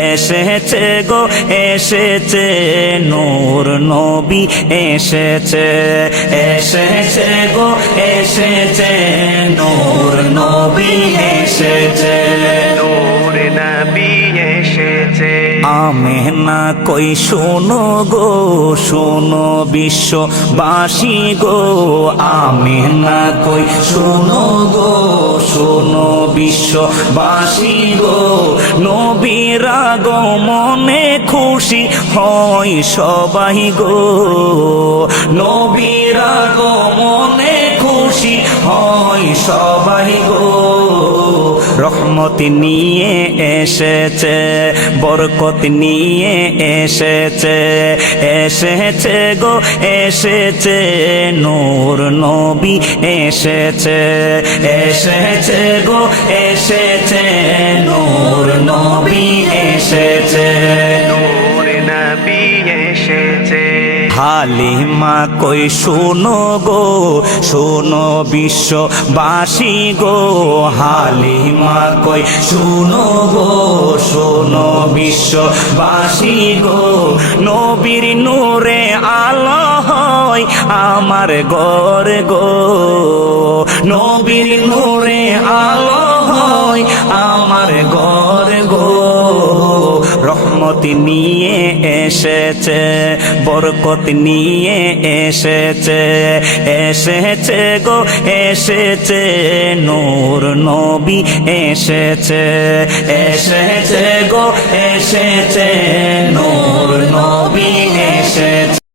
এসেছে গো এসেছে নূর নবী এসেছে এসেছে গো এসেছে নূর নবী এসেছে। আমেনা কই শোনো গো, শোনো বিশ্ববাসী গো। আমেনা কই শোনো গো, শোনো বিশ্ববাসী গো। নবীর আগমনে খুশি হয় সবাই গো। নবীর আগমনে খুশি হয় সবাই গো। রহমত নিয়ে এসেছে, বরকত নিয়ে এসেছে এসেছে গো, এসেছে, নূর নবী এসেছে এসেছে গো, এসেছে হালিমা কই শোনো গো, শোনো বিশ্ববাসী গো। হালিমা কই শোনো গো, শোনো বিশ্ববাসী গো। নবীর নূরে আলো হয় আমার গর গো। নবীর নূরে আলো হয় আমার গর গো। রহমত নিয়ে এসেছে বরকত নিয়ে এসেছে এসেছে গো এসেছে নূর নবী এসেছে এসেছে গো এসেছে।